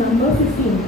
number 15.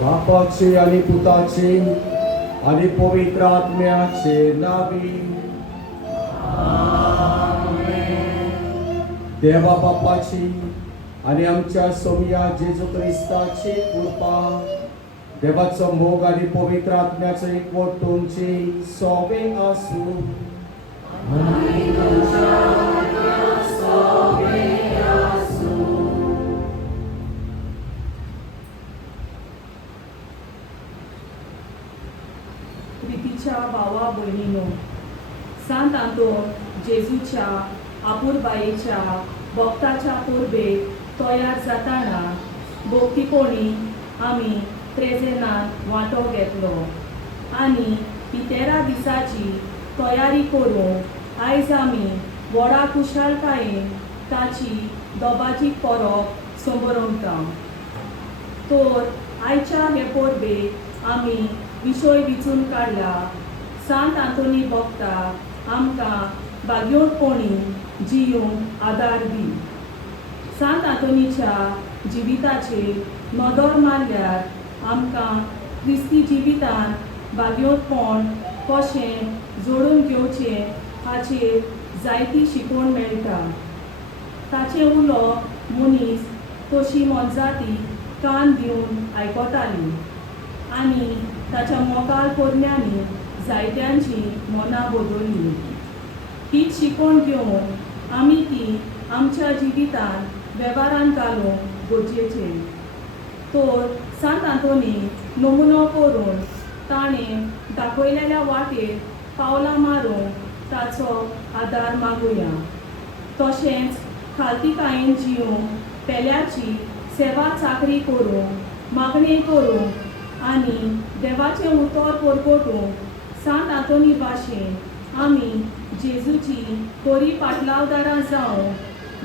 बापाचे आणि पुताचे आणि पवित्र आत्म्याचे नावे. देवा बापाची आणि आमच्या सोमिया जेजू ख्रिस्ताची कृपा, देवाचं मोग आणि पवित्र आत्म्याचं एकवट तुमची सोबे आसू. प्रितीच्या भावा बहिणीनो, सांत आंतोन जेजूच्या आपुरबायेच्या भक्ताच्या कुर्बेक तयार जाताना भोवतीपणी आमी त्रेजेनात वांटो घेतलो आनी ही 13 दिसाची तयारी करून आयज आमी व्हडा खुशालकायेन ताची दोबाची परब संबरवता. तर आयच्या हे परबेक आमी विशय विचून काडला सांत आंतोनी भक्ताक आमकां भाग्योटपणी जियूंक आदार दी. सांत आंतोनीच्या जिविताचेर नदर मारल्यार आमकां क्रिस्ती जिवितांत भाग्योटपण कशें जोडून घेवचें हाचेर जायती शिकवण मेळटा. ताचे उलो मनीस तशी मनजाती कान दिवन आयकताली आनी ताच्या मोगाल पोरण्यांनी जायत्यांची मनां बदलली. हीच शिकवण घेवन आमी ती आमच्या जिवितांत वेव्हारांत घालूंक गरजेचें. तर सांत आंतोनी नमुनो करून ताणें दाखयलेल्या वाटेर पावलां मारूंक ताचो आदार मागुया. तशेंच खालतीकायेन जिवंक पेल्याची सेवा चाकरी करूंक मागणें करूंक आनी देवाचें उतर परगटूंक सांत आंतोनी भाशेन आमी जेजूची बरी पाटलावदारां जावं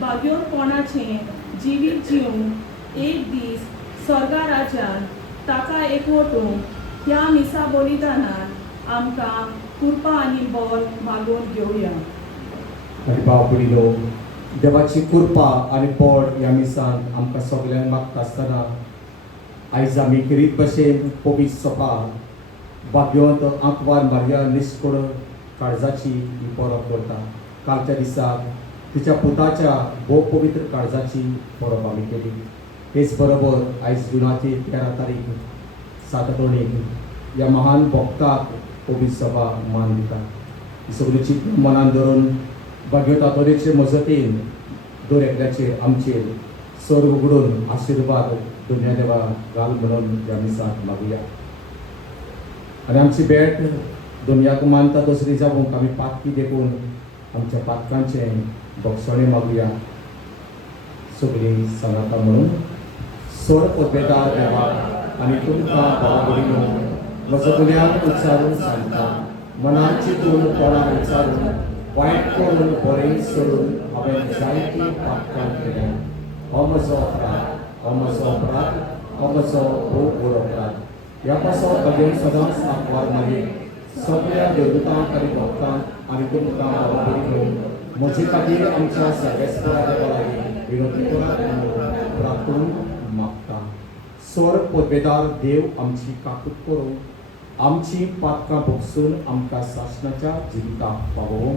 भाग्योरपणाचें जिवीत जिवंक एक दीस स्वर्गा राज्यांत ताका एकवटूंक ह्या मिसा बलिदानांत आमकां कृपा आनी बळ मागून घेवया. आनी भाव भयणीनो, देवाची कृपा आनी बळ ह्या मिसांत आमकां सगल्यांक मागता आसतना आयज आमी खेरीत भशेन पवित्र सभा भाग्यवंत आंकवार मारिया निश्कोड काळजाची ही परब करता. कालच्या दिसाक तिच्या पुताच्या भोव पवित्र काळजाची परब आमी केली. हेच बरोबर आयज जुनाची 13 तारीख सांत आंतोनीक ह्या महान भक्ताक पवित्र सभा मान दिता. ही सगळी चिंतून मनान धरून भाग्यवंत आंतोनीचे मजतीन दर एकल्याचेर आमचेर स्वर्ग उगडून आशिर्वाद दुनिया देवा घाल म्हणून ह्या मिसाक मागुया. आनी आमची भेट दुनियाक मानता तसरी जावंक आमी पातकी देखून आमच्या पातकांचें भक्षणें मागुया. सगळीं सांगाता म्हणून स्वर पद्मेदार देवा आनी तुमकां भाव भयणीनो, म्हजो दुनियाक उच्चारून सांगता, मनान चिंतून तोंडान उच्चारून वायट करून बरें सोडून हांवें जायतीं पातकां केल्या. हो म्हजो अपराध, हो म्हजो अपराध, हो म्हजो भोव व्हड अपराध. ह्या पासत भगवंत सदांच आंकवार मारीक सगळ्या देवदूतांक आनी भक्तांक आनी तुमकां भाव भयणीनो, म्हजे खातीर आमच्या सर्वेस्परा देवा लागीं विनंती करात म्हणून प्रार्थून मागता. स्वर पदवेदार देव आमची काकूट करूं, आमची पातकां भोगसून आमकां सासणाच्या जिविताक पावोवं.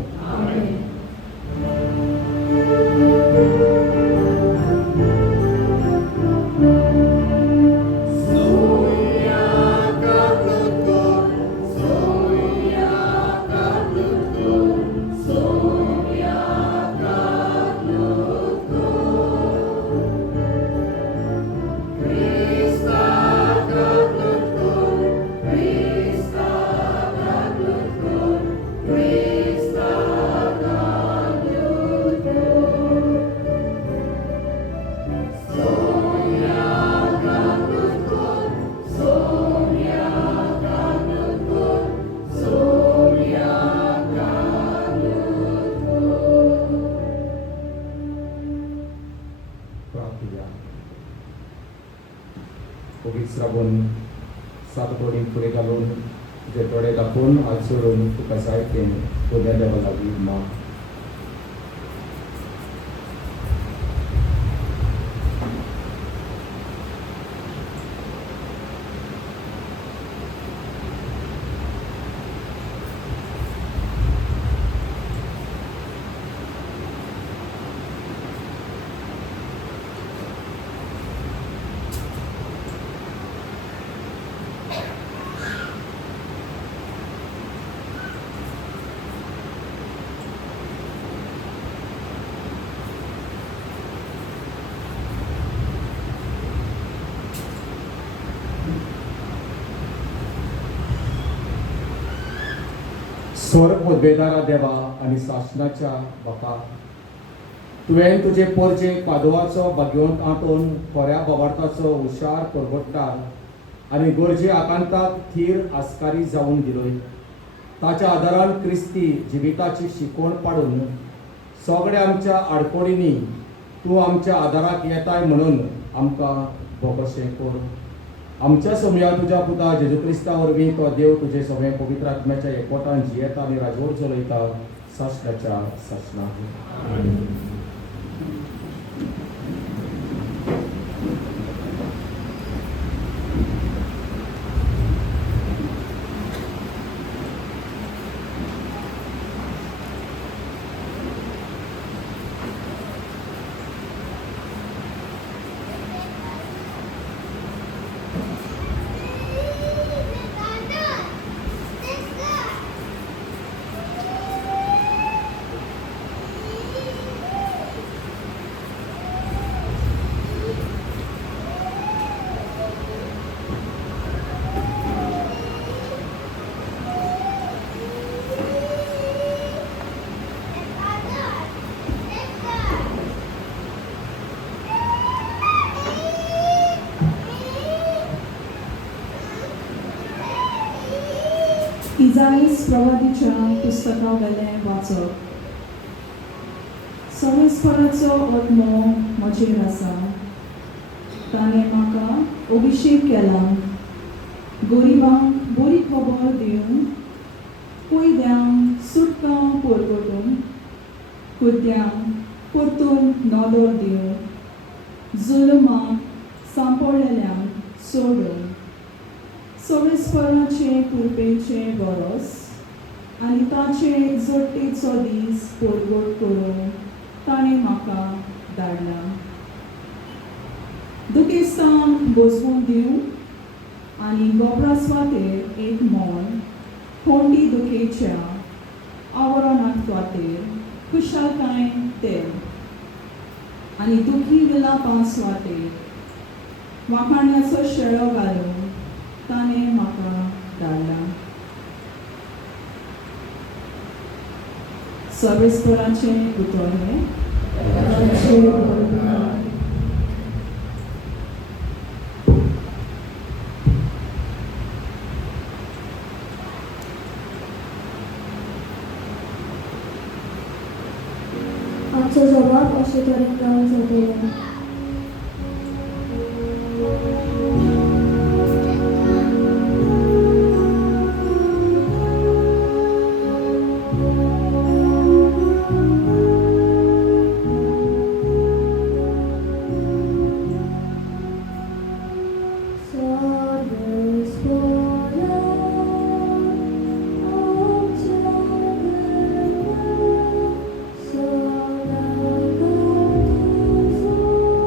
श्रावण सात तोडी फुडें घालून तुजे दोळे दाखोवन हात सोडून तुका जाय तें दोल्या देवा लागीं माग. स्वर पदवेदारा देवा आनी शासनाच्या बापा, तुवें तुजे परजे पादवाचो भाग्यवंत आंतोन खऱ्या भावार्थाचो हुशार परगट्टार आनी गरजे आकांताक थीर आस्कारी जावन दिलोय. ताच्या आदारान क्रिस्ती जिविताची शिकवण पाडून सगळ्या आमच्या आडकोळींनी तूं आमच्या आदाराक येताय म्हणून आमकां भोगशें कर. आमच्या समया तुज्या पुता जेजू क्रिस्ता वरवीं तो देव तुजे सगळे पवित्र आत्म्याच्या एकवटान जियेता आनी राजवट चलयता शासनाच्या शासनाक. इजाईस प्रवादीच्या पुस्तका वेलें वाचप. सवेस्पराचो आत्मो म्हजेर आसा. ताणें म्हाका अभिशेक केला, गरिबांक बरी खबर दिवन, कुयद्यांक सुटका परगटून, कुद्यांक परतून नदर दिवन, जुलमाक सांपडलेल्यांक सोडून, सवेस्पराचे कुरपेचे वरस आनी ताचे जट्टेचो दीस परगट करून ताणें म्हाका धाडला. दुखेस्तांक बसवून दिवं आनी गोबरा सुवातेर एक मोल कोंडी दुखेच्या आवरणांत सुवातेर खुशालकाय तेल आनी दुखी विलापां सुवातेर वाखाण्याचो शेळो घालून ताणें म्हाका धाडला. सवेस्पराचें उतर हें. आमचो जबाब अशे तरेन जावं जातलो. So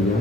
करूया.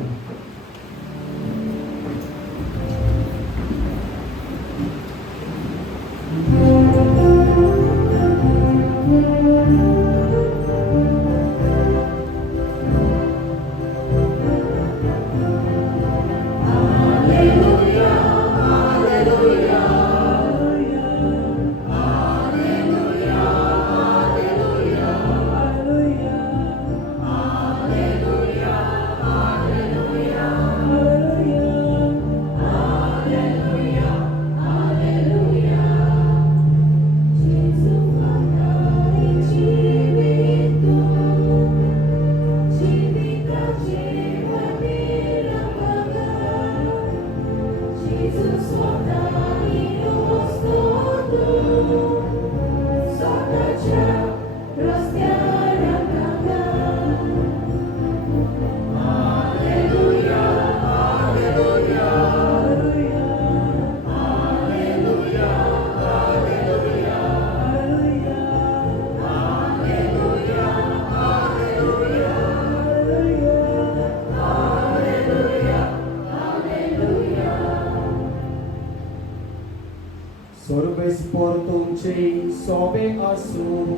Sorbes portunci sobe asu.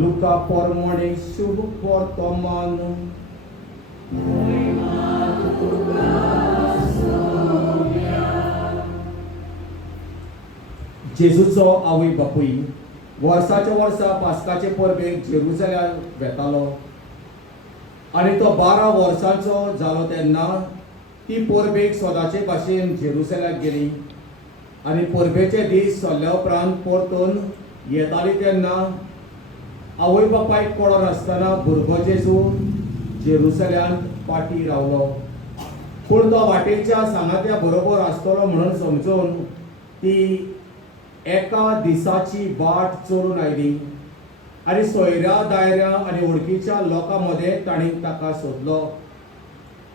Luca pormone शुभ वर्तमान. जेजूचो आवय बापूय वर्साच्या वर्सा पास्काचे परबेक जेरुसलेम वेतालो आनी तो 12 वर्सांचो जालो तेन्ना ती परबेक सदाचे भाशेन जेरुसलेम गेली आनी परबेचे दीस सोल्ल्या उपरांत परतून येताली तेन्ना आवय बापायक कळो नासतना भुरगो जेजू जेरुसलेमांत पाटी रावलो. पूण तो वाटेच्या सांगात्या बरोबर आसतलो म्हणून समजून ती एका दिसाची वाट चलून आयली आनी सोयऱ्या दायऱ्या आनी वळखीच्या लोकां मदें ताणी ताका सोदलो.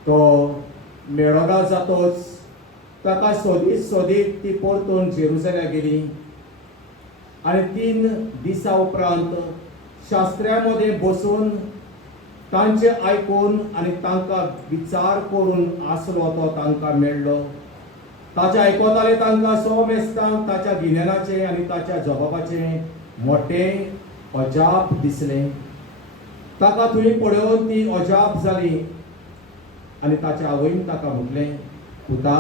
तो मेळोना जातोच ताका सोदीत सोदीत ती परतून जेरुसलेम गेली आनी 3 दिसां उपरांत शास्त्र्यां मदें बसून तांचे आयकून आनी तांकां विचार करून आसलो तो तांकां मेळ्ळो. ताचे आयकोताले तांकां सोमेस्तांक ताच्या गिन्यानाचे आनी ताच्या जबाबाचे मोठे अजाप दिसले. ताका थंय पळोवन ती अजाप जाली आनी ताच्या आवयन ताका म्हटलें, पुता,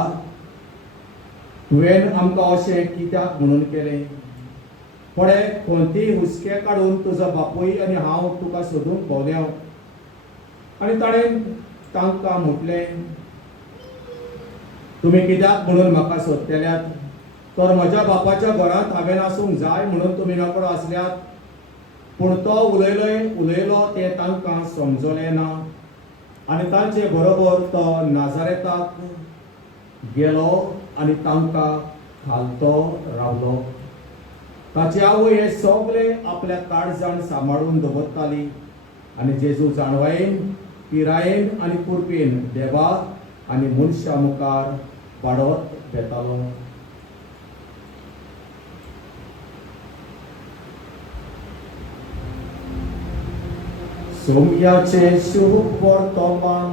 तुवें आमकां अशें कित्याक म्हणून केलें? पळय, कोणतीय हुस्के काडून तुजो बापूय आनी हांव तुका सोदूंक भोंवल्या. आनी ताणें तांकां म्हटलें, तुमी कित्याक म्हणून म्हाका सोदतेल्यात? तर म्हज्या बापाच्या घरांत हांवें आसूंक जाय म्हणून तुमी नकळो आसल्यात. पूण तो उलयलो तें तांकां समजलें ना आनी तांचे बरोबर तो नाजारेताक गेलो आनी तांकां खालतो रावलो. ताची आवय हे सगळें आपल्या काळजान सांबाळून दवरताली आनी जेजू जाणवायेन पिरायेन आनी कुरपेन देवा आनी मनशा मुखार वाडत येतालो. सोमयाचे शुभ वर्तमान.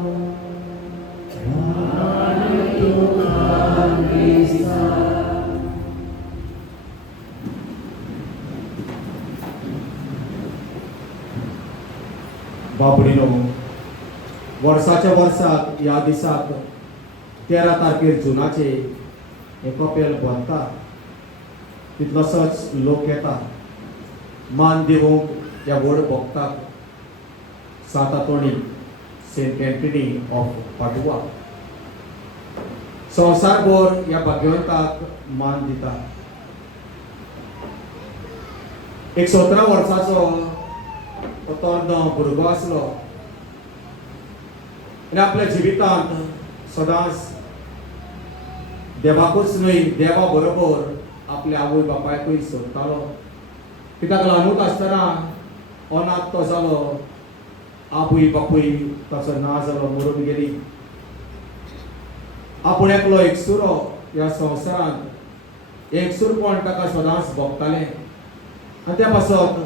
बाबडीनो, वर्साच्या वर्साक ह्या दिसाक 13 तारखेर जुनाचे हे कपेल भरता. तितलोसोच लोक येता मान दिवंक ह्या व्हड भक्ताक सातातोणी सेंट एंटनी ऑफ पाडुआ. संवसारभर ह्या भाग्यवंताक मान दिता. एक 17 वर्साचो तो तरणो भुरगो आसलो आनी आपल्या जिवितांत सदांच देवाकूच न्हय देवा बरोबर आपल्या आवय बापायकूय सोदतालो. कित्याक ल्हानूच आसतना अनाथ तो जालो. आपूय बापूय ताचो ना जालो, मरून गेली. आपूण एकलो एकसुरो ह्या संवसारांत एकसुरपण ताका सदांच भोगतालें. आनी त्या पासत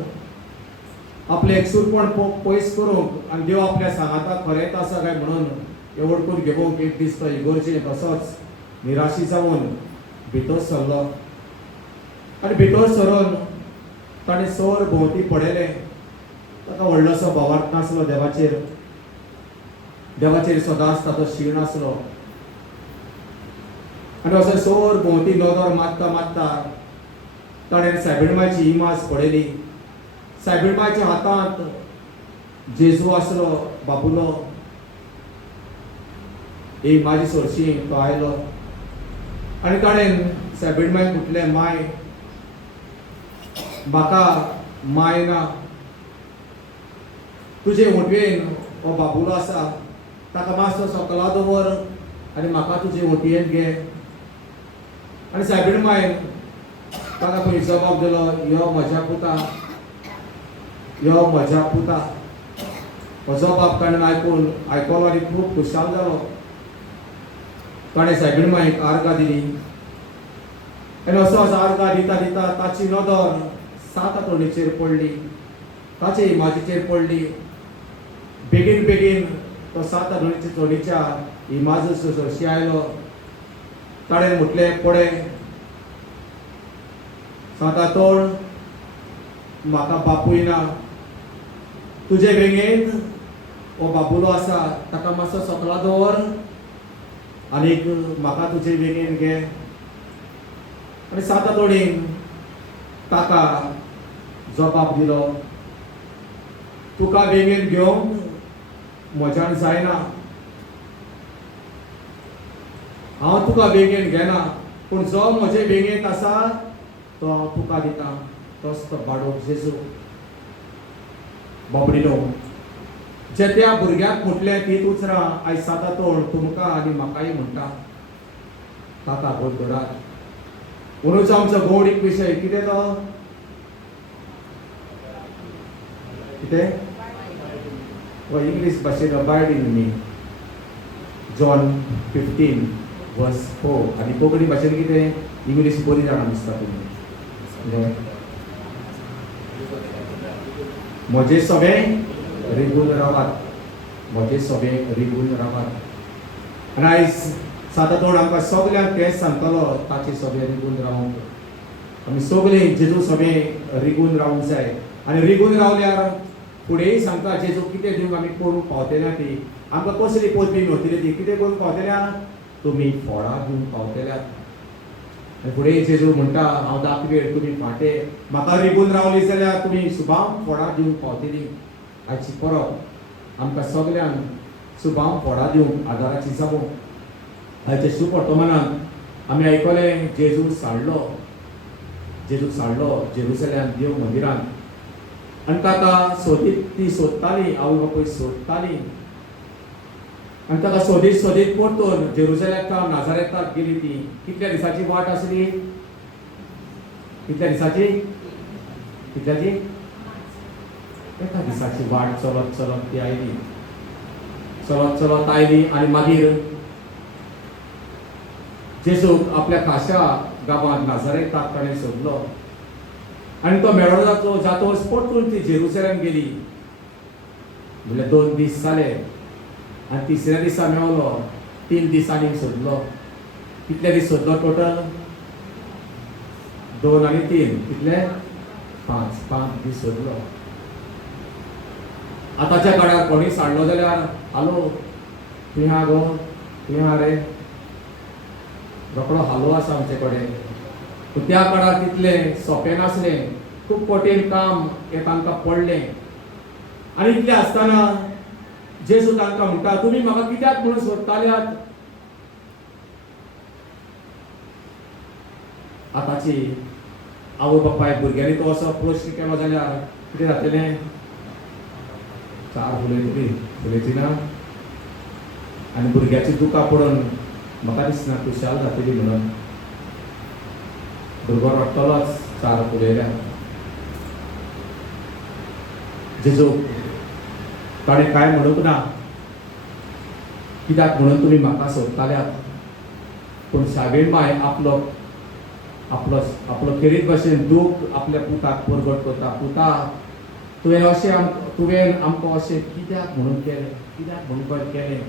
आपले एकसूरपण पयस करूंक आनी देव आपल्या सांगाता खरेंच आसा काय म्हणून एवडकून घेवंक एक दीस तो इगोर्जेन तसोच निराशी जावन भितर सरलो आनी भितर सरून ताणें सर भोंवती पळयलें ताका व्हडलोसो भोवार्थ नासलो देवाचेर सदांच ताचो शीण आसलो आनी असो सर भोंवती नदर मारता मारता ताणें सायबिणमाची इमाज पळयली. सायबिणमाच्या हातांत जेजू आसलो बाबुलो. ही माझी सोरशी तो आयलो आनी ताणें सायबिणमायक म्हटलें, माय म्हाका माय ना, तुजे ओटयेन हो बाबुलो आसा, ताका मातसो सकला दवर आनी म्हाका तुजे ओटयेन घे. आनी सायबिणमायन ताका खंय जबाब दिलो, यो म्हज्या पुता, यो म्हज्या पुता. हो जबाब ताणें आयकलो आनी खूब खुशाल जालो. ताणें सायबिणमायक आर्गां दिली आनी असोच आर्गां दिता दिता ताची नदर सात तोणीचेर पडली, ताचे इमाजीचेर पडली. बेगीन बेगीन तो सात तोणीच्या इमाज सरशी आयलो. ताणें म्हटलें, पळय साता तोण, म्हाका बापूय ना, तुजे वेंगेंत हो बाबुलो आसा, ताका मातसो सकला दवर आनीक म्हाका तुजे वेंगेन घे. आनी साता तोणीन ताका जबाब दिलो, तुका वेंगेन घेवंक म्हज्यान जायना, हांव तुका वेंगेन घेना, पूण जो म्हजे वेंगेंत आसा तो हांव तुका दिता. तोच तो बाडो जेजू. बाबडीनो, जे त्या भुरग्याक म्हटलें तीच उचरां आयज साता तोण तुमकां आनी म्हाकाय म्हणटा, ताका गोडगोडात. म्हणून आमचो गौडीक विशय कितें तो कितें हो इंग्लीश भाशेन अबायड इन मी, जॉन 15:4. आनी कोंकणी भाशेन कितें इंग्लीश बरी जाणा दिसता तुमी. म्हजे सगळें रिगून रावात, म्हजे सगळें रिगून रावात. आनी आयज साता तोण आमकां सगल्यांक तेंच सांगतलो, ताचे सगळें रिगून रावंक. आमी सगळीं जेजू सगळें रिगून रावंक जाय. आनी रिगून रावल्यार फुडेंय सांगता जेजू कितें दिवंक आमी करूंक पावतल्या ती. आमकां कसली पदवी मेळटली ती, कितें करून पावतल्या, तुमी फळां दिवंक पावतल्यात. आनी फुडें जेजू म्हणटा, हांव दाखवेर तुमी फाटे, म्हाका रिगून रावली जाल्यार तुमी सुभाव फळां दिवंक पावतलीं. आयची परब आमकां सगल्यांक सुभाव फळां दिवंक आदाराची जावो. आयच्या शुभ वर्तमानांत आमी आयकलें जेजू साडलो जेरुसलेम देव मंदिरांत आनी ताका सोदीत ती सोदताली, आवय बापूय सोदताली. आनी ताका सोदीत सोदीत परतून जेरुसलेमांत नाजारेताक गेली. ती कितल्या दिसाची वाट आसली, कितल्या दिसाची, कितल्याची, एका दिसाची वाट चलत चलत ती आयली. चलत चलत आयली आनी मागीर जेजूक आपल्या खाशा गांवांत नाजारेताक ताणें सोदलो आनी तो मेळो जातोच परतून ती जेरुसलेम गेली. म्हणल्यार 2 दीस जाले आनी तिसऱ्या दिसा मेवलो. 3 दिसांनी सोदलो. कितले दीस सोदलो टोटल? 2 आनी 3 कितले? 5 दीस सोदलो. आतांच्या काळार कोणी साडलो जाल्यार, हालो तुवें हा गो, तुवें हा रे, रोखडो हालो आसा आमचे कडेन. पूण त्या काळार तितलें सोंपें नासलें. खूब कठीण काम हें तांकां पडलें. आनी इतलें आसतना जेजू तांकां म्हणटा, तुमी म्हाका कित्याक म्हणून सोदताल्यात? आतांची आवय बापाय भुरग्यांनी तो असो प्रश्न केलो जाल्यार कितें जातलें? 4 उलयतली ना. आनी भुरग्याची दुकां पळोवन म्हाका दिसना खुशाल जातली म्हणून. भुरगो रडटलोच 4 उलयल्यार. जेजू ताणें कांय म्हणूंक ना, कित्याक म्हणून तुमी म्हाका सोदताल्यात. पूण सायबीणमाय आपलो खेरीत भाशेन दूख आपल्या पुताक परगट करता. पुता, तुवें आमकां अशें कित्याक म्हणून केलें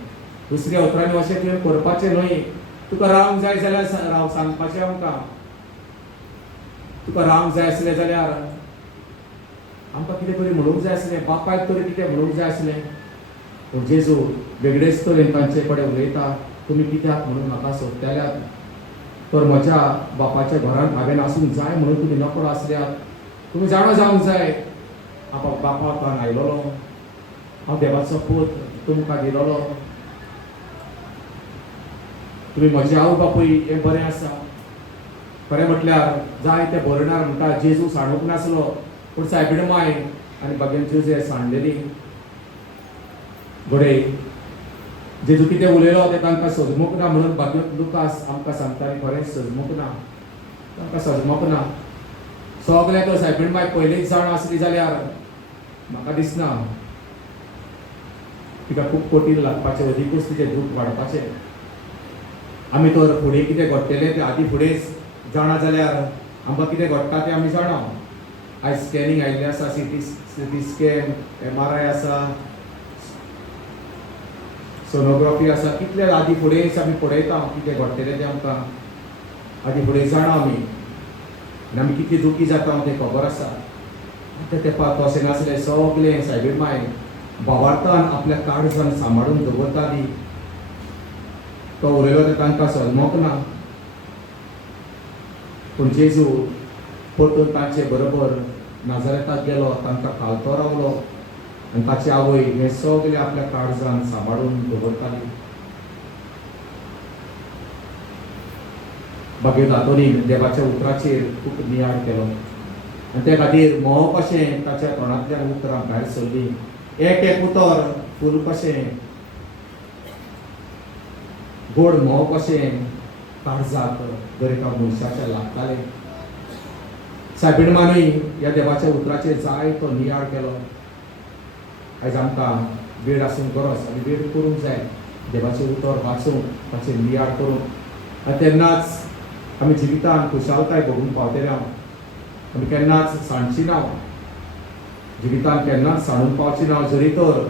दुसऱ्या उतरांनी अशें तुवें करपाचें न्हय. तुका रावंक जाय जाल्यार राव सांगपाचें आमकां. तुका रावंक जाय आसलें जाल्यार आमकां कितें तरी म्हणूंक जाय आसलें, बापायक तरी कितें म्हणूंक जाय आसलें. पूण जेजू वेगळेच तरेन तांचे कडेन उलयता, तुमी कित्याक म्हणून म्हाका सोदताल्यात. तर म्हज्या बापाच्या घरांत हांवें आसूंक जाय म्हणून तुमी नकळो आसल्यात. तुमी जाणो जावंक जाय हांव बापाक आयलोलो, हांव देवाचो पूत तुमकां दिलोलो. तुमी म्हजे आवय बापूय हें बरें आसा. खरें म्हटल्यार जाय ते बरणार म्हणटा जेजू सांडूंक नासलो, पूण सायबीण माय आनी बागेन जेजू सांडलेली. घोडे जेजू कितें उलयलो तें तांकां सजमूक ना म्हणून बागेंत लुकास आमकां सांगताली खरेंच सजमूक ना, तांकां सजमूक ना. सगळ्याक सायबीण माय पयलींच जाण आसली जाल्यार म्हाका दिसना तिका खूब कोटीन लागपाचें, अदीकूच तिचें दूख वाडपाचें. आमी तर फुडें कितें घडटलें तें आदी फुडेंच जाणा जाल्यार आमकां कितें घडटा तें आमी जाणा. आयज स्कॅनिंग आयिल्लें आसा, सीटी स्कॅन, MRI आसा, सोनोग्राफी आसा. कितले आदी फुडेंच आमी पळयता कितें घडटलें तें आमकां आदी फुडें जाणा आमी. आनी आमी कितली दुखी जाता तें खबर आसा. त्या तेंपार तशें नासलें. सगळें सायबीण माय भावार्थान आपल्या काळजान सांबाळून दवरताली. तो उलयलो तें तांकां सजमोक ना. पूण जेजू परतून तांचे बरोबर नाजारेताक गेलो, तांकां खालतो रावलो आनी ताची आवय हें सगळें आपल्या काळजान सांबाळून दवरताली. बागेंत हातोनीन देवाच्या उतराचेर खूब नियाळ केलो आनी त्या खातीर मोव कशें ताच्या तोंडांतल्यान उतरां भायर सरलीं. एक उतर फूल कशें, गोड मोव कशें काळजाक दर एका मनशाच्या लागतालें. सायबीण मानूय ह्या देवाच्या उतराचेर जाय तो नियाळ केलो. आयज आमकां वेळ आसूंक गरज आनी वेळ करूंक जाय देवाचें उतर वाचूंक, ताचेर नियाळ करूंक. आनी तेन्नाच आमी जिवितांत खुशालकाय भोगूंक पावतले. आमी केन्नाच सांडची ना, जिवितांत केन्नाच सांडून पावची ना, जरी तर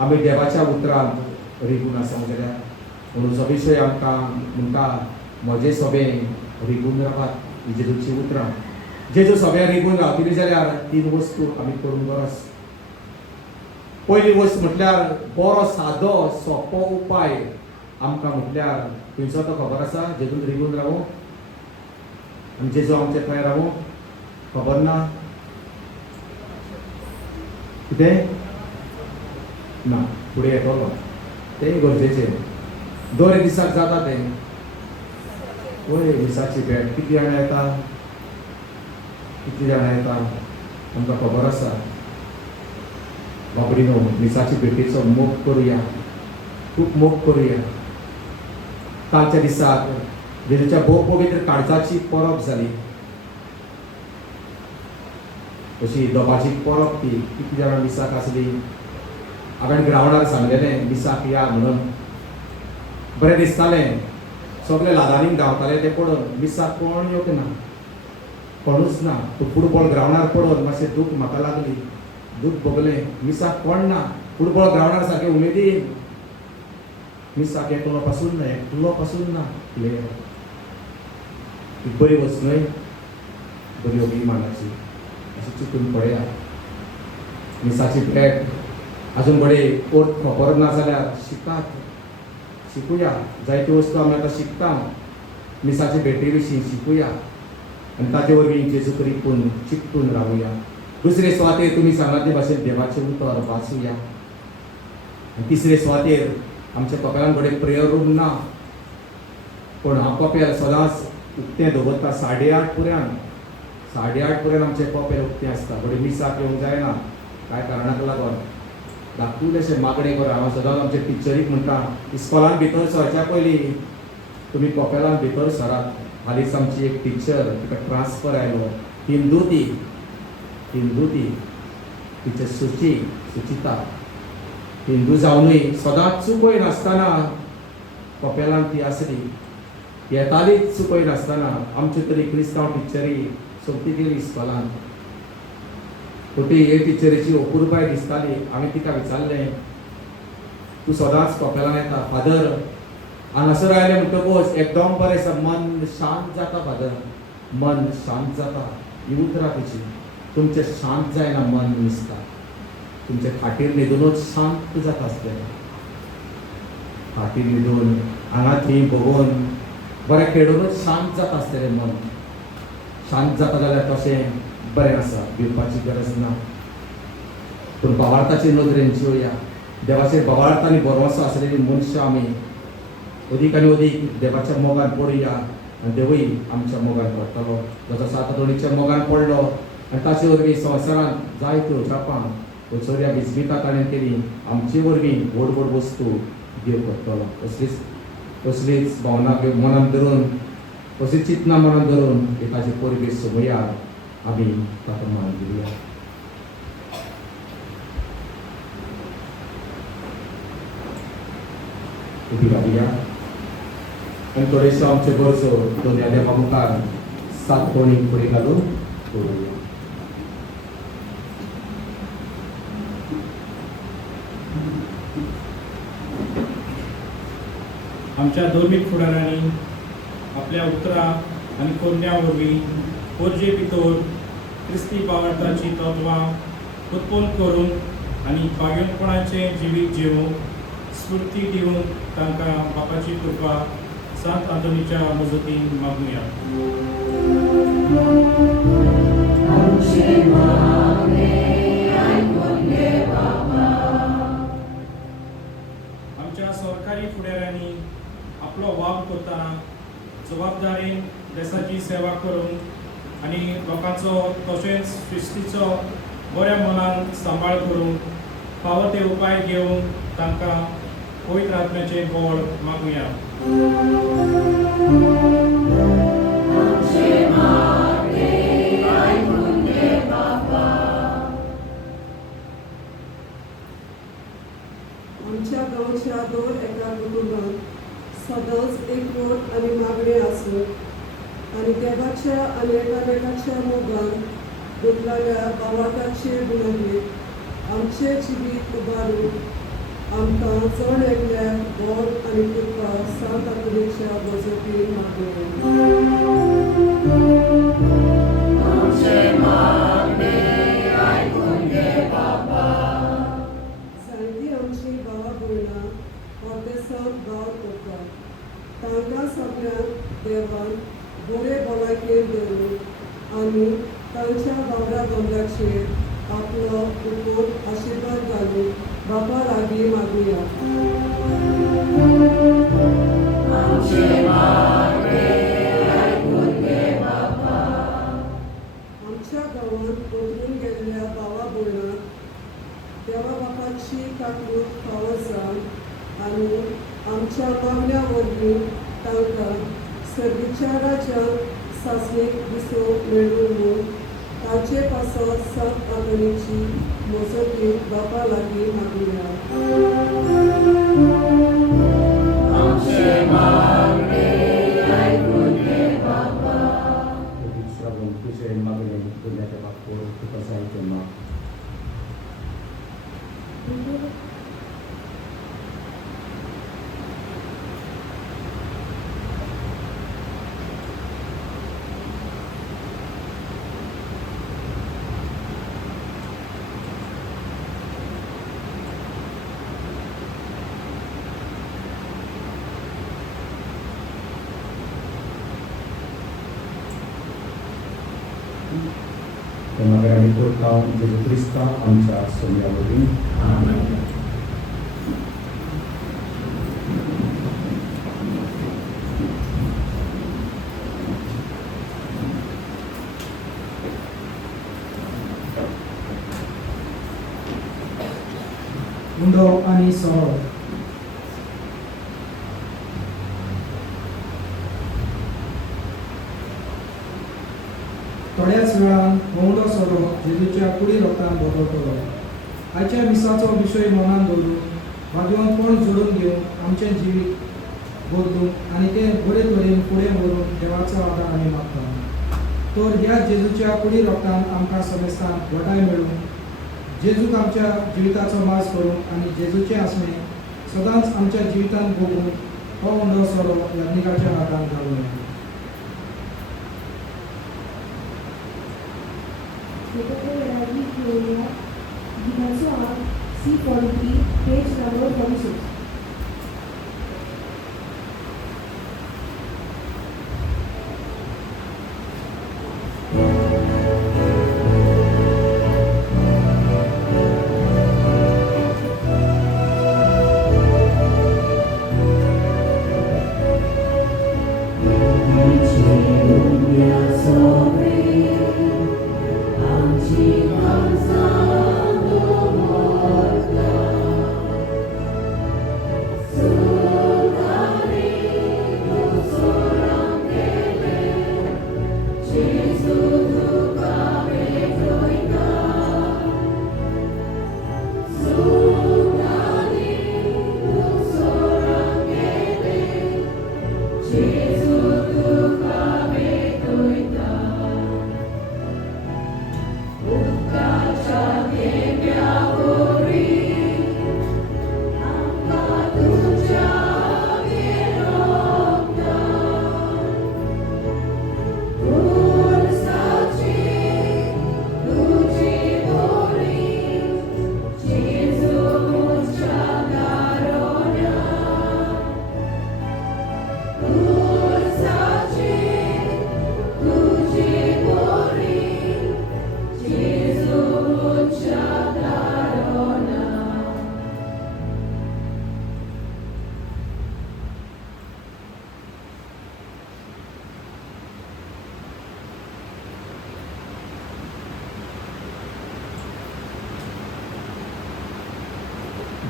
आमी देवाच्या उतरांत रिगून आसा जाल्यार. म्हणून सविशय आमकां म्हणटा म्हजें सोबें रिगून रावात ही जेजूची उतरां. जेजू सोबे रिगून रावतली जाल्यार 3 वस्तू आमी करूंक गरज. पयली वस्त म्हटल्यार बरो सादो सोंपो उपाय आमकां म्हटल्यार खंयचो तो खबर आसा? जेजून रिगून रावूं आनी जेजू आमचे थंय रावूं खबर ना. कितें ना फुडें येतलो तें गरजेचें. दर दिसाक जाता तें. वय दिसाची भेट कितली जाणां येता, कितली जाणां येता आमकां खबर आसा. बाबडीनो दिसाची भेटीचो मोग करुया, खूब मोग करुया. कालच्या दिसाक जेजूच्या भोव पवित्र काळजाची परब जाली. अशी दोबाची परब ती कितली जाणां दिसाक आसली. हांवें ग्रावंडार सांगलेलें दिसाक या म्हणून. बरें दिसतालें. सगळे लादानीक धांवताले ते पळोवन. दिसाक कोण येवंक ना, कोणूच ना. फुटबॉल ग्रावंडार पळोवन मातशें दूख म्हाका लागली, दूख भोगलें. मिसाक कोण ना. फुटबॉल ग्रावंडार सारकें उमेदीन. मिसाक एकलो पासून ना प्लेयर. ही बरी वस्त न्हय, बरी अभिमानाची. अशी चिंतून पळया. मिसाची भेट अजून बरें कोट खबर ना जाल्यार शिकुया. जायत्यो वस्तू आमी आतां शिकता. मिसाचे भेटे विशीं शिकुया आनी ताजे वरवीं जेजू करीपून चिंतून रावुया. दुसरे सुवातेर तुमी सांगा ते भाशेन देवाचें उतर वाचुया. आनी तिसरे सुवातेर आमच्या कपेलान कडेन प्रेयर रूम ना, पूण हांव कपेल सदांच उक्तें दवरता 8:30 पर्यंत. 8:30 पर्यंत आमचें कपेल उक्तें आसता. बरें मिसाक येवंक जायना कांय कारणाक लागून. धाकटुलेशें मागणें करा. हांव सदांच आमच्या टिचरीक म्हणटा इस्कॉलान भितर सरच्या पयलीं तुमी कपेलान भितर सरात. हालींच आमची एक टिचर तिका ट्रान्सफर आयलो. हिंदू ती तिचे सुचिता हिंदू जावनूय सदांच चुकय नासतना कपेलान ती आसली. येतालीच चुकय नासतना. आमचे तरी क्रिस्तांव टिचरी सोबती गेली इस्कॉलान. कुठे हे टिचरीची अपुरबाय दिसताली. हांवें तिका विचारलें, तूं सदांच कपेलान येता फादर? हांगासर आयलें म्हणटकूच एकदम बरें दिसता, मन शांत जाता फादर, मन शांत जाता. ही उतरां तिची. तुमचें शांत जायना मन दिसता, तुमचे खाटीर न्हिदूनच शांत जाता आसलें. खाटीर न्हिदून हांगा थंय बघून बरें खेळूनच शांत जाता आसलेलें मन. शांत जाता जाल्यार तशें बरें आसा, भिवपाची गरज ना. पूण भावार्थाची नदरेन जिवया. देवाचेर भावार्थ आनी भरवंसो आसलेली मनशां आमी अदीक आनी अदीक देवाच्या मोगान पडुया आनी देवूय आमच्या मोगान पडटलो. जसो सातोडीच्या मोगान पडलो आनी ताचे वरवीं संवसारांत जायत्यो जापां चोऱ्या बिजबितां ताणें केली. आमचे वरवीं व्हड व्हड वस्तू देव करतलो. असलीच भावना मनांत धरून, असली चिंतना मनांत धरून ताचे परबे सोमया आमी ताका मान दिवया. उबी रावया आनी थोड्योश्यो आमच्यो गरजो दोनया देवा मुखार सातपणी फुडें घालून दवरुया. आमच्या धर्मीक फुडाऱ्यांनी आपल्या उतरां आनी कोन्या वरवीं पोरजे भितर क्रिस्ती भावार्थाची तत्वां उत्पन्न करून आनी बागेलपणाचें जिवीत जिवूंक स्फूर्ती दिवन तांकां बापाची कृपा सांत आंतोनीच्या मजतीन मागुया. आमच्या सरकारी फुडाऱ्यांनी आपलो वाव करतना जबाबदारेन देशाची सेवा करून आनी लोकांचो तशेंच सृश्टीचो बऱ्या मनान सांबाळ करून फावो ते उपाय घेवन तांकां पवित्र आत्म्याचे बळ मागुया. आमच्या गांवच्या दर एका कुटुंबात सदांच एकवट आनी मागणी आसूं आनी देवाच्या आनी एकामेकाच्या मोगान दुखलेल्या भावार्थाचेर बुनयेत आमचें जिवीत उबारून आमकां चड एकल्याक बळ आनी कृपा सांत आंतोनीच्या मजतीन जायतीं आमचीं भावां भयणां परदेसांत भाव करतात. तांकां सगळ्यांक देवान बरे भलायकेन दवरून आनी तांच्या भावरा बंदाचेर आपलो उपकार आशिर्वाद घालून बापा लागीं मागुया. आमच्या गांवांत पडून गेल्ल्या भावा भयणांक देवा बापाची काकूट फावो जावन आनी आमच्या मागण्या वरवीं तांकां सर्गीच्या राज्यांत सासणेक दिसो मेळूं म्हूण तांचे पासत सांत आंतोनीची मजतीन बापा लागीं मागुया. श्रावण तुझे मागणे दुनिया देवा पळोवंक तुका जाय तेन्ना. Nagarabi po ikaw, Jesu Krista, ang sa sumiyawin. Amen. Mundo ani sorrow. थोड्याच वेळान होंडो सोरो जेजूच्या कुडी लोकांक बदलतलो. आयच्या मिसाचो विशय मनान दवरून भाग्यवंतपण जोडून घेवन आमचें जिवीत बदलूंक आनी तें बरे तरेन फुडें व्हरून देवाचो आदार आमी मागता. तर ह्या जेजूच्या कुडी रोगतान आमकां समेस्तान घोटाय मेळून जेजूक आमच्या जिविताचो माज करून आनी जेजूचे आसणे सदांच आमच्या जिवितांत भोगून हो उंडो सोरो याज्ञिकाच्या हातांत घालूं येता. C43, page number 46.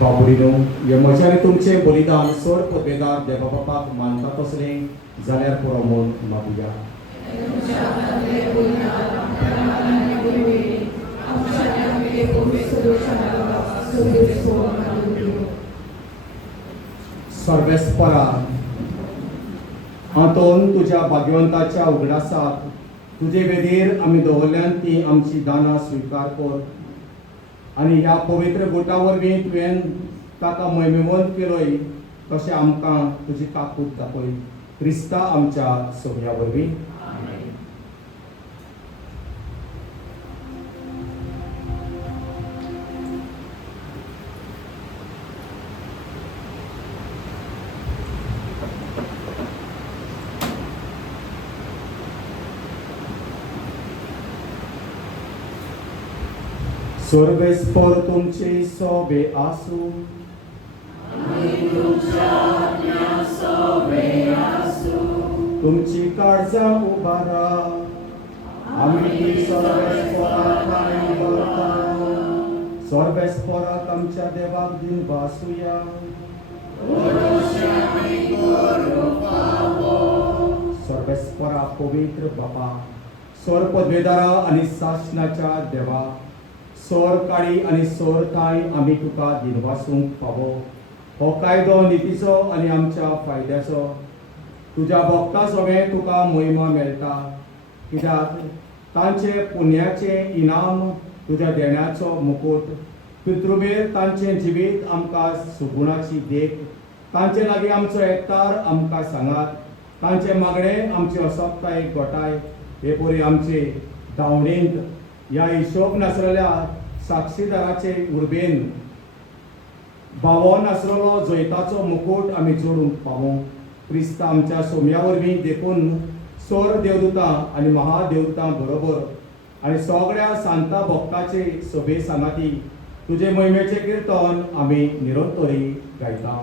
बाबुडीनो हे म्हज्यान तुमचें बलिदान सोर पदवेदार देवा बापाक मानता तसलें जाल्यार पुरो म्हूण मागुया. सर्वेस्परा हातून तुज्या भाग्यवंताच्या उगडासाक तुजे वेदेर आमी दवरल्यान ती आमची दानां स्विकार कर आनी ह्या पवित्र गुटा वरवीं तुवें ताका महिमेवंत केलोय तशें आमकां तुजी काकूट दाखय. क्रिस्ता आमच्या सोम्या वरवीं. स्वर्गस्पर तुमचे सोबे आसूं. तुमची काळजां उबारा. आमी सर्वेस्पराक आनी करता. सर्वेस्पराक आमच्या देवाक दिन भासुया. सर्वेस्परा पवित्र बापा, सोर पदवेदारा आनी शासनाच्या देवा, सोर काळी आनी सोर ताय आमी तुका दिनवासूंक फावो. हो कायदो नितीचो आनी आमच्या फायद्याचो. तुज्या भक्तां सगळें तुका महिमा मेळटा, कित्याक तांचे पुण्याचे इनाम तुज्या देण्याचो मुकुट. पितृमेर तांचें जिवीत आमकां सुगुणाची देख. तांचे लागीं आमचो एकतार आमकां सांगात. तांचे मागणें आमची असोपताय घोटाय. हे परी आमचे धांवडेंत ह्या हिशोब नासलेल्या साक्षीदाराचे उर्बेन भावो नासलेलो जैताचो मुकुट आमी जोडूंक पावूं. क्रिस्ता आमच्या सोम्या वरवीं देखून सोर देवदूतां आनी महादेवतां बरोबर आनी सगळ्या सांता भक्ताचे सभे सांगाती तुजे महिमेचें किर्तन आमी निरंतरी गायता.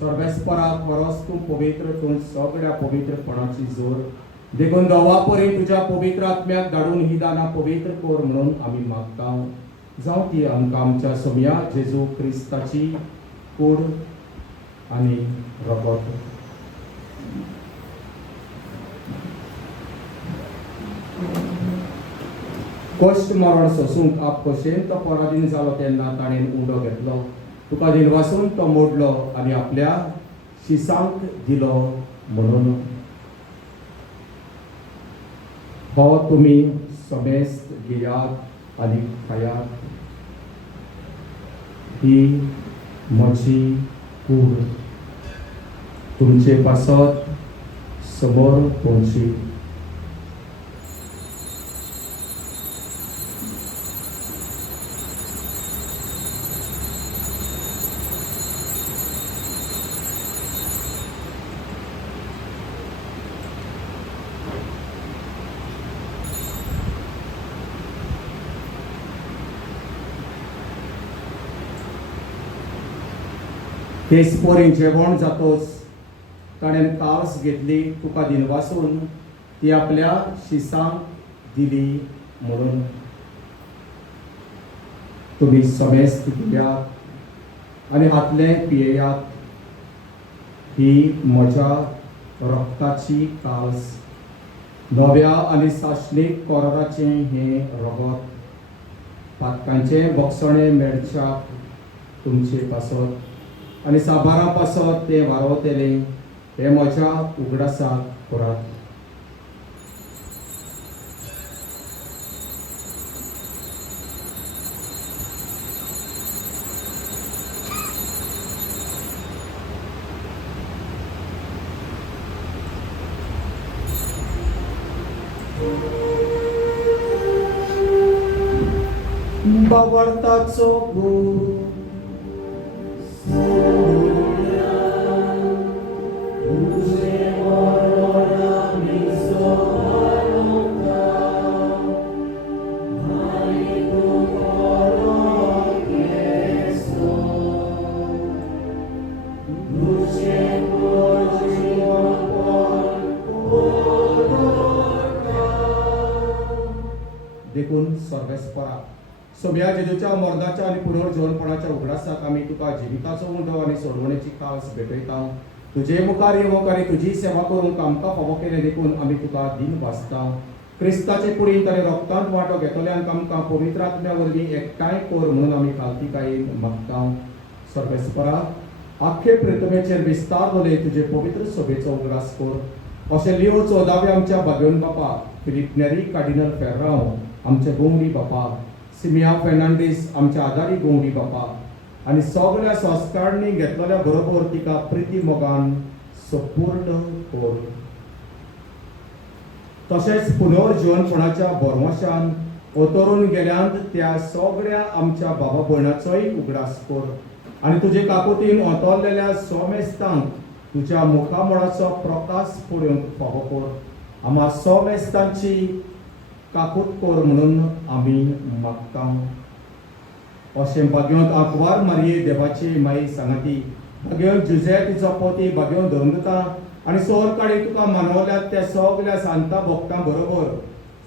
सर्वेस्पराक परस तूं पवित्र तूं सगळ्या पवित्रपणाची जोर देखून दोवा परी तुज्या पवित्र आत्म्याक धाडून ही दानां पवित्र कोर म्हणून आमी मागता जावं ती आमकां आमच्या सोम्या जेजू क्रिस्ताची कूड आनी रगत कश्ट मरण सोसूंक आप कशेन तो पराधीन जालो तेन्ना ताणेन उडो घेतलो तुका दिनवासून तो मोडलो आनी आपल्या शिसांक दिलो म्हणून हो तुमी समेस्त घेयात आनी खायात ही म्हजी कूड तुमचे पासत समोर तुमची तेसपोरी जेवण जातोच ताणें कास घेतली तुका दिनवासून ती आपल्या शिसांक दिली म्हणून तुमी समेस्त घेयात आनी हातलें पियेयात ही म्हज्या रक्ताची कास नव्या आनी साश्णीक कोराराचें हें रगत पातकांचें बक्षणें मेळच्याक तुमचे पासत आनी साबारा पासत तें वारोवतलें हें म्हज्या उगडासाक करात बावरताचो गूळ देखून सर्वेस्परा सोम्या जेजूच्या मर्दाच्या आनी पुनर्जीवनपणाच्या उगडासाक आमी तुका जिविताचो उंडो आनी सोडवणेची कास भेटयता तुजे मुखार येवंक आनी तुजी सेवा करूंक आमकां फावो केलें देखून आमी तुका दिन वाचता क्रिस्ताचे कुडींत आनी रोगतांत वांटो घेतल्यांक आमकां पवित्र आत्म्या वरवीं एकठांय कर म्हणून आमी खालतीकायेन मागता सर्वेस्परा आख्खे पृथ्वेचेर विस्तार जाले तुजे पवित्र सभेचो उगडास कर अशें लिओ 14 आमच्या भाग्यवन बापा फिलिप नेरी कार्डिनल फेर्रांव आमचे गोंवडी बापा सिमिया फेर्नांडीस आमच्या आदारी गोंवडी बापा आनी सगळ्या संस्कारणी घेतलेल्या बरोबर तिका प्रिती मोगान सपूर्ण कर तशेंच पुनर्जीवनपणाच्या बोरमोशान ओतरून गेल्यांत त्या सगळ्या आमच्या बाबा भयणाचोय उगडास कर आनी तुजे काकुतीन ओतरलेल्या सोमेस्तांक तुज्या मुखामळाचो प्रकाश पळोवंक फावो कर आम्हा सोमेस्तांची काकूत कर म्हणून आमी मागता अशें भाग्यवंत आंकवार मारये देवाची माई सांगाती भाग्यवंत जुझे तिचो पोती भाग्यवंत धर्मदता आनी सोर काळी तुका मानवल्यात त्या सगळ्या सांता भक्तां बरोबर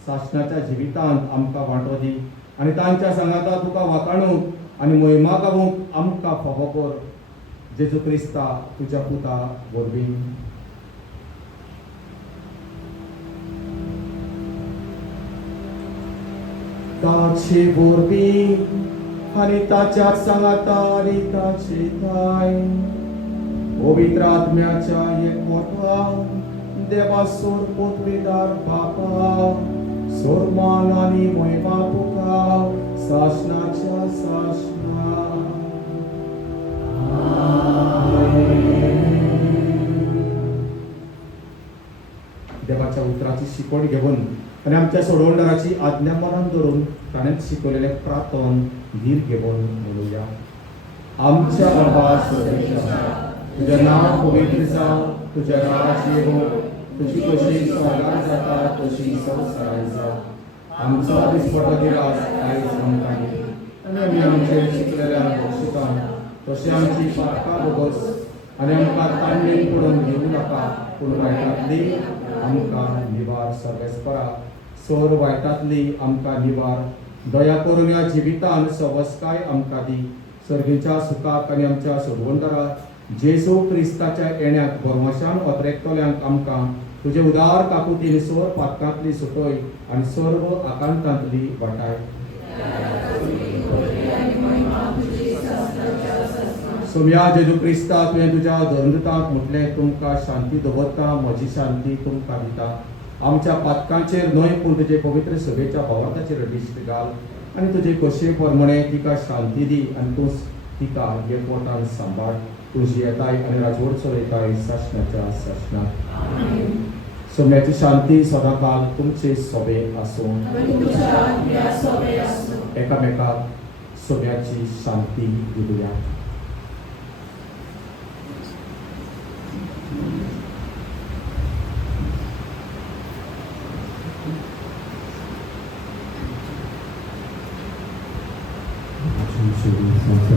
सासणाच्या जिवितांत आमकां वांटो दी आनी तांच्या सांगाता तुका वाखाणूंक आनी महिमा गावूंक आमकां फावो कर जेजू क्रिस्ता तुज्या पुता वरवीं ताचे वरवीं आनी ताच्या सांगाता आनी ताचे थाय पवित्र आत्म्याच्या एकवटा देवा सोर पोतवेदार बापा सोरमान आनी महिमा तुका सासणाच्या सासणा देवाच्या उतराची शिकवण घेवन आनी आमच्या सोडवणदाराची आज्ञा मनान धरून ताणें शिकवलेले प्रार्थन धीर घेवन म्हणुया आमच्या बाबा स्वर्गीय तुझें नांव पवित्र जावं तुजें राज येवं तुजी कशी स्वर्गांत जाता तशी संवसारांत जावं आमचो दिसपटो दिवस आयज आमकां दी आनी आमी आमचे शिकलेल्या बक्षितां तशें आमची पातकां बोगस आनी आमकां तांणेन पडून घेवं नाका पूण वायटांतली आमकां निवार सर्वेस्परा सोर वायटांतली आमकां निवार दया करून ह्या जिवितान सवस्काय आमकां दी सर्गीच्या सुखाक आनी आमच्या सोडवणदारा जेजू क्रिस्ताच्या येण्याक भरवशान ओतरेकतल्यांक आमकां तुजे उदार काकुतीन सोर पातकांतली सुटय आनी सर्व आकांतांतली वाटाय सोम्या जेजू क्रिस्ता तुवें तुज्या धर्मदूतांक म्हटलें तुमकां शांती दवरता म्हजी शांती तुमकां दिता आमच्या पातकांचेर न्हय पूण तुजे पवित्र सभेच्या भावार्थाचेर दिश्ट घाल आनी तुजे कशे प्रमाणे तिका शांती दी आनी तूं तिका एकवटान सांबाळ तुजी येताय आनी राजवट चलयताय सासणाच्या सासणाक सोम्याची शांती सदांकाल तुमचे सोबे आसूं एकामेकाक सोम्याची शांती दिवया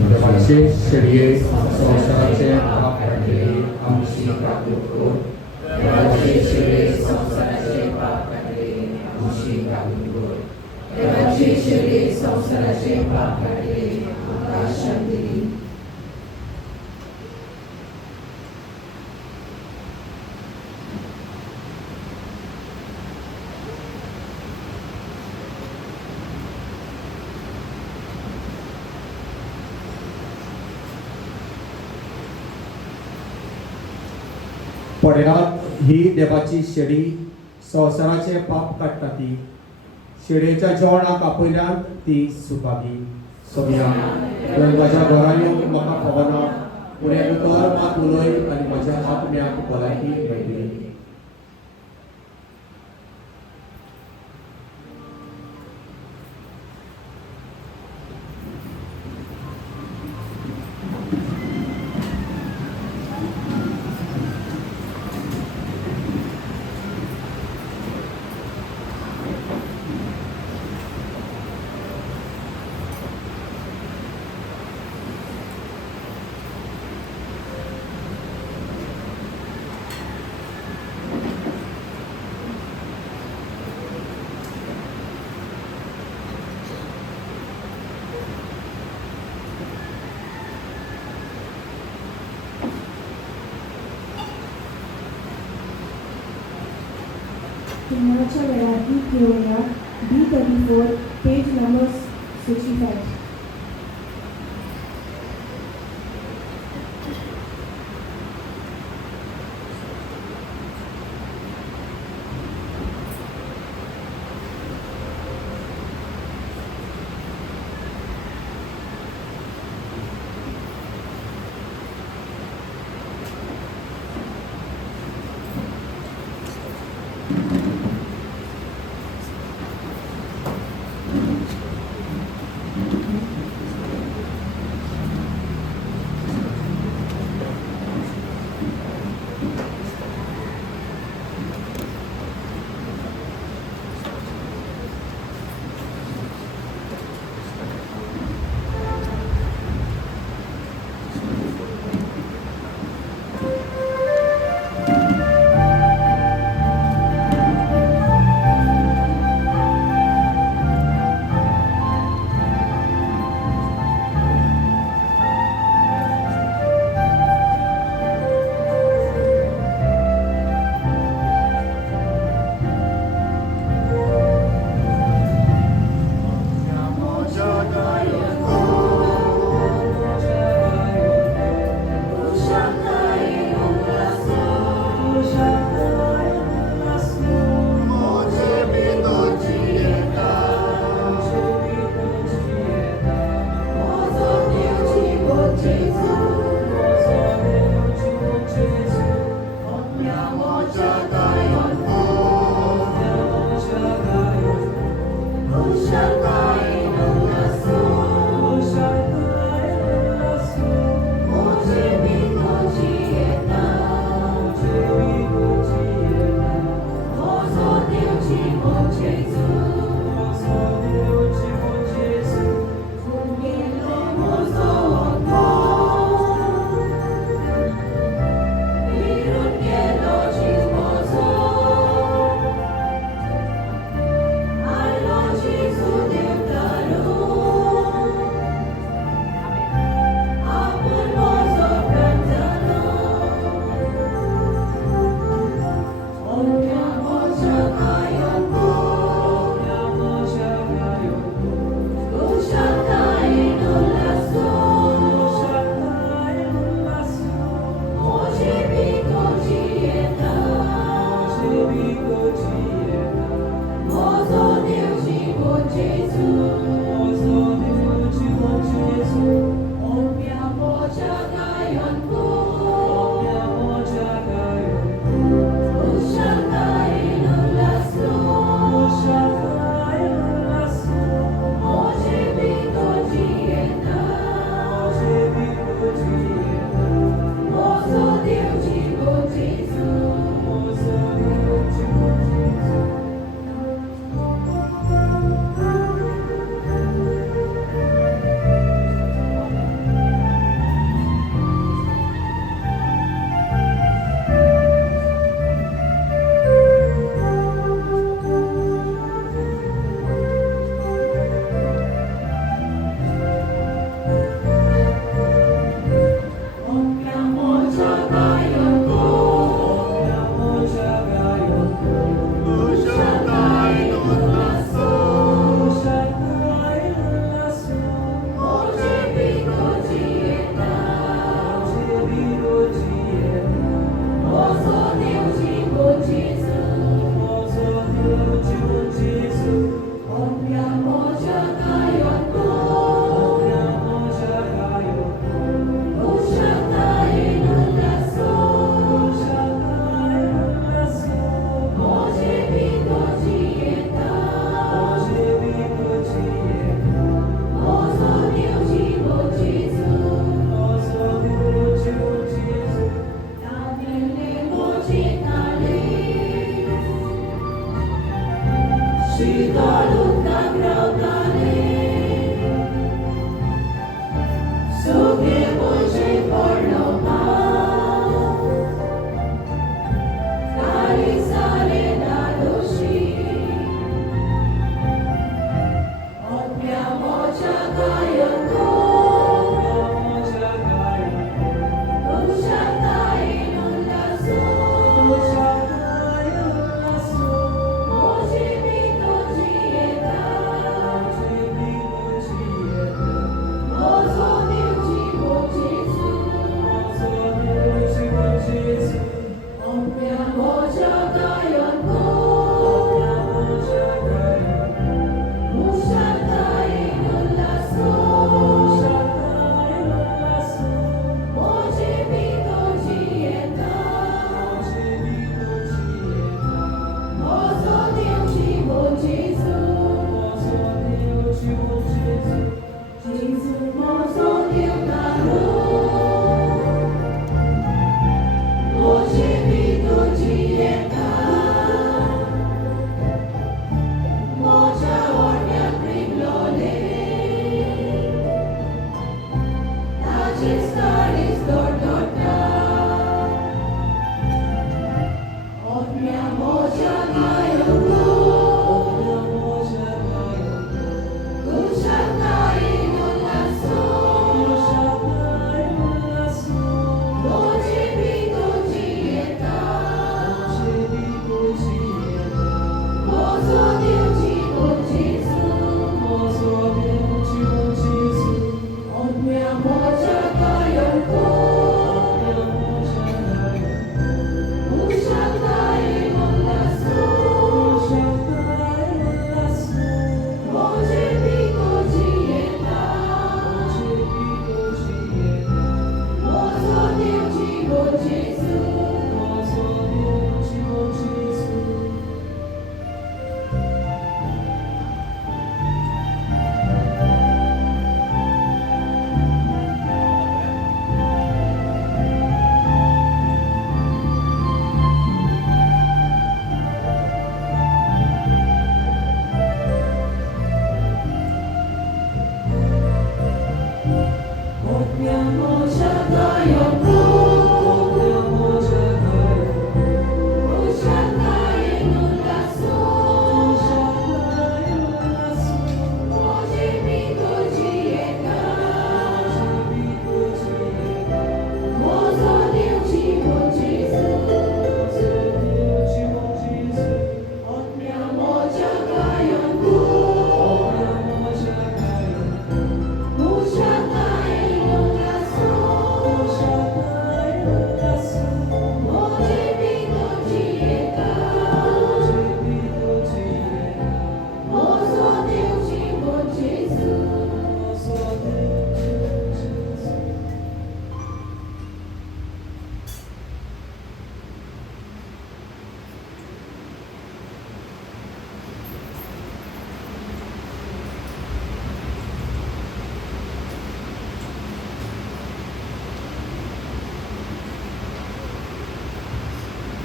देवाचे शेडये संसाराचे पाप काढले आमची काकूट कर देवाचे शेडये संसाराचे पाप काढले आमची काकूट कर देवाचे शेडये संसाराचे पाप काढले आमकां शांती दी पडरात ही देवाची शेडी संवसाराचे पाप काडटा ती शेडयेच्या जेवणाक आपयल्यान ती सुखादी सोम्या तुवें म्हज्या घरान येवंक म्हाका खबरना पूण हे उतर मात उलय आनी म्हज्या आत्म्याक भलायकी मेळटली किन्नाच्या वेळार गीत घेऊया B34 पेज नंबर 65.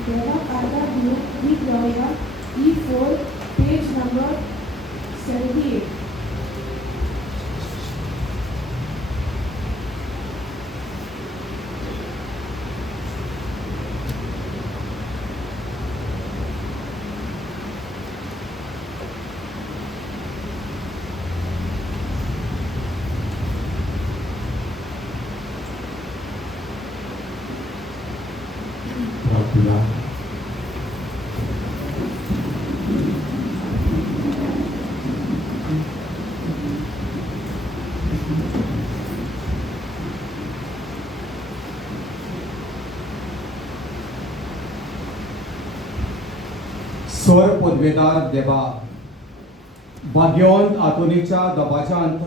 देवाक आदार दिवंक गीत गावया E4 पेज नंबर 78. प्रार्थना. स्वर पदवेदार देवा, भाग्यवंत आतुनीच्या दबाज्यांत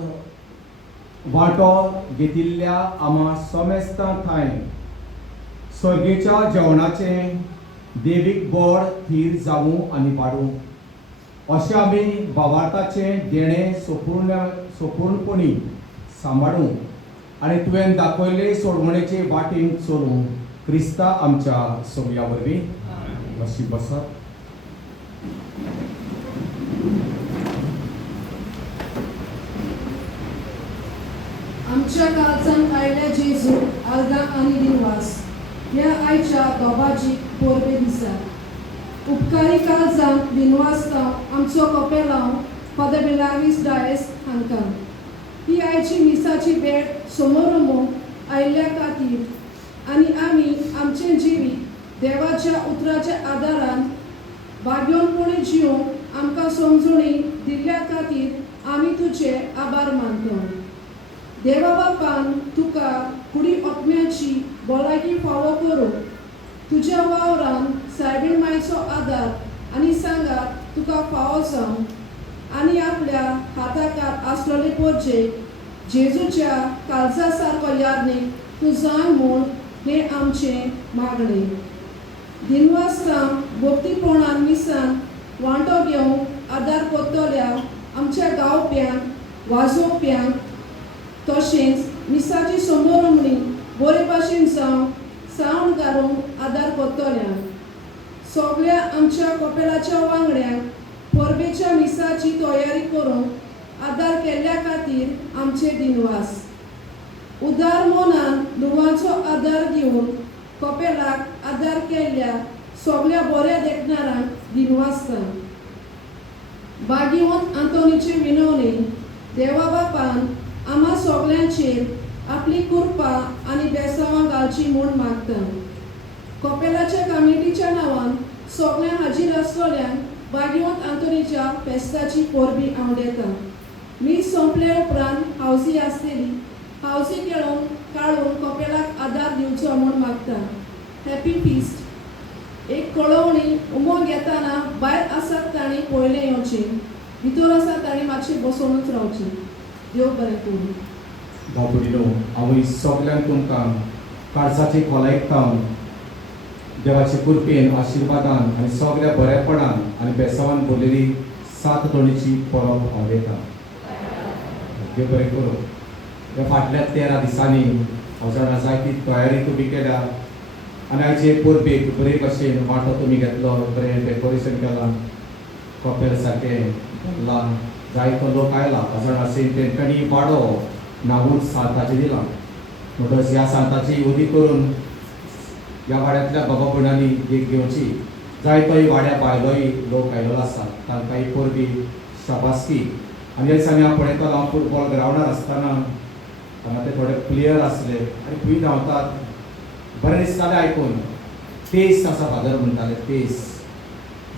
वांटो घेतिल्ल्या आम्हा समेस्तां थंय सर्गेच्या जेवणाचे देवीक बळ थीर जावूं आनी वाडूं अशें आमी भावार्थाचे देणे सोपूर्णपणी सांबाळूं आनी तुवें दाखयले सोडवणेचे वाटेन चलूं क्रिस्ता आमच्या सगळ्या वरवीं अशी बसत. आमच्या काळजांत आयल्या जेजू आल्गा आनी दिनवास ह्या आयच्या दोबाजीक पोरबे दिसा उपकारी काळजांत दिनवासता आमचो कपेलांव फादर बेलावीस डायस हांकां ही आयची मिसाची भेट समोरमूंक आयिल्ल्या खातीर आनी आमी आमचें जिवीत देवाच्या उतराच्या आदारान भाग्यवंतपणी जिवंक आमकां समजुणी दिल्ल्या खातीर आमी तुजे आभार मानतो. देवा बापान तुका कुडी ओतम्याची भलायकी फावो करूं तुज्या वावरान सायबीण मायचो आदार आनी सांगात तुका फावो जावं आनी आपल्या हाताकार आसलोले पोरजेक जेजूच्या काळजा सारको यादनीक तूं जाय म्हूण हें आमचें मागणें. दिनवासराम भक्तीपणान मिसान वांटो घेवंक आदार करतल्या आमच्या गावप्यांक वाजोवप्यांक तशेंच मिसाची समोरमणी बरे भाशेन जावं सावंड घालूंक आदार करतल्यांक सगळ्या आमच्या कपेलाच्या वांगड्यांक परबेच्या मिसाची तयारी करूंक आदार केल्ल्या खातीर आमचे दिनवास. उदार मनान नुवांचो आदार दिवन कपेलाक आदार केल्ल्या सगळ्या बऱ्या देखणारांक दिनवासता. भाग्यवंत आंतोनीचे विनवणी देवा बापान आम्हा सगळ्यांचेर आपली कृपा आनी बेसांवां घालची म्हूण मागता. कपेलाच्या कमिटीच्या नांवान सगळ्या हाजीर आसलेल्यांक भाग्यवंत आंतोनीच्या फेस्ताची परबी आवडेता. मी संपले उपरांत हावसी आसतली हावसी काडून कपेलाक आदार दिवचो म्हूण मागता. Happy feast. एक कळवणी उमो घेतना भायर आसात तांणी पयलें येवचें भितर आसा तांणी मातशें बसोनूच रावचें. देव बरें करूं. बाबुडीनो हांव सगळ्यांक तुमकां काळजाचे खोलायकतां देवाचे कृपेन आशिर्वादान आनी सगळ्या बरेपणान आनी बेसावान भरलेली 7 तोणीची परब हांव दितां. देव बरें करूं. ह्या फाटल्या 13 दिसांनी हांव जाणा जायती तयारी तुमी केल्या आनी आयचे परबेक बरे भशेन वांटो तुमी घेतलो. बरें डेकोरेशन केलां कपेल सारकें केलां जायतो लोक आयला जाणा सेंट एंटनी वाडो नांवूच 7 दिलां म्हणटच ह्या सांताची उदी करून ह्या वाड्यांतल्या बाबा भयणांनी देख घेवची जायतोय वाड्या भायलोय लोक आयिल्लो आसा तांकां एक परबी शाबासकी आनी ह्या दिसांनी हांव पळयतालो हांव फुटबॉल ग्रावंडार आसतना हांगा ते थोडे प्लेयर आसले आनी खंय धांवतात बरें दिसतालें आयकून तेस आसा फादर म्हणटाले तेस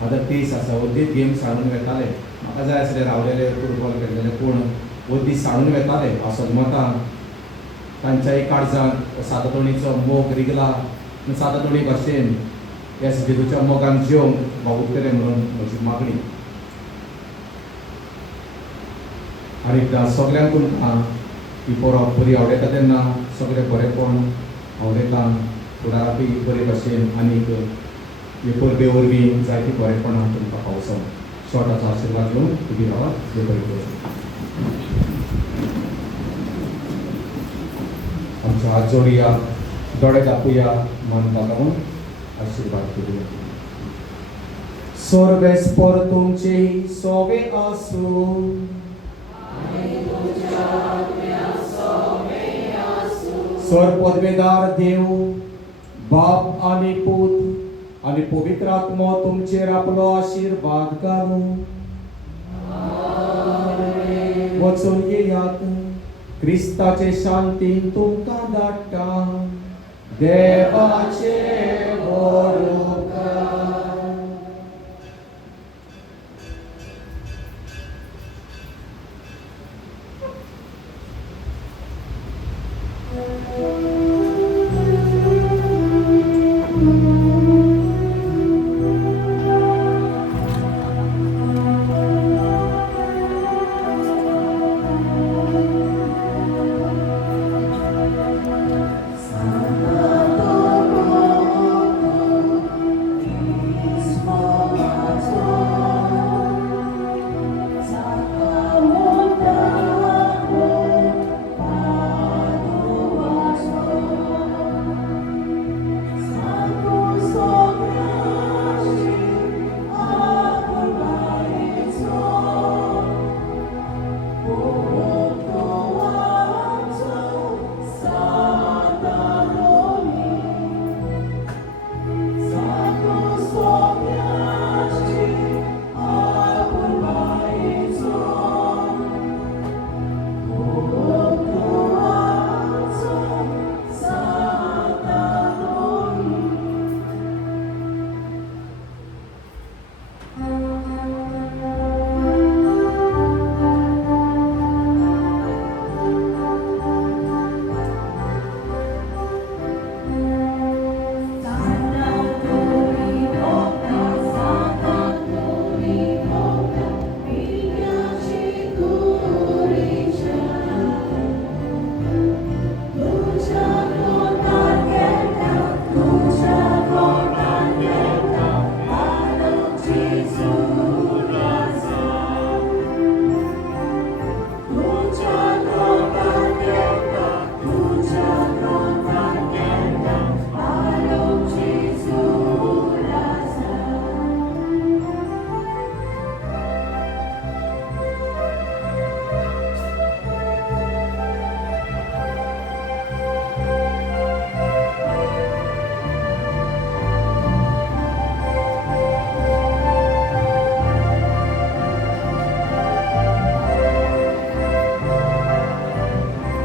फादर तेस आसा अदीक गेम्स हाडून वेताले म्हाका जाय आसले रावलेले फुटबॉल खेळलेले पूण अदीक हाडून वेताले हांव सदमतां तांच्याय काळजांत साततोणीचो मोग रिगला साततोणी भाशेन ह्या जेजूच्या मोगान जेवंक भावुकतले म्हणून म्हजी मागणी आनी सगळ्यांक तुमकां ही परब बरी आवडटा तेन्ना सगळें बरेंपण आवडटा फुडाराकूय बरे भाशेन आनीक हे परबे वरवीं जायती बरेपणां तुमकां पावसो शॉर्टाचो आशिर्वाद घेवन तुमी रावात देव बरें करूं. आमचो हात जोडुया दोळे दाखुया मन लागून आशिर्वाद करूया. स्वर्गेस्पर तुमचे सोवे आसूं स्वर पदवेदार देव बाप आनी पूत आनी पवित्र आत्मा तुमचेर आपलो आशिर्वाद घालूं. वचून येयात क्रिस्ताचे शांतीन तुमकां धाडटा देवाचे बरोबर.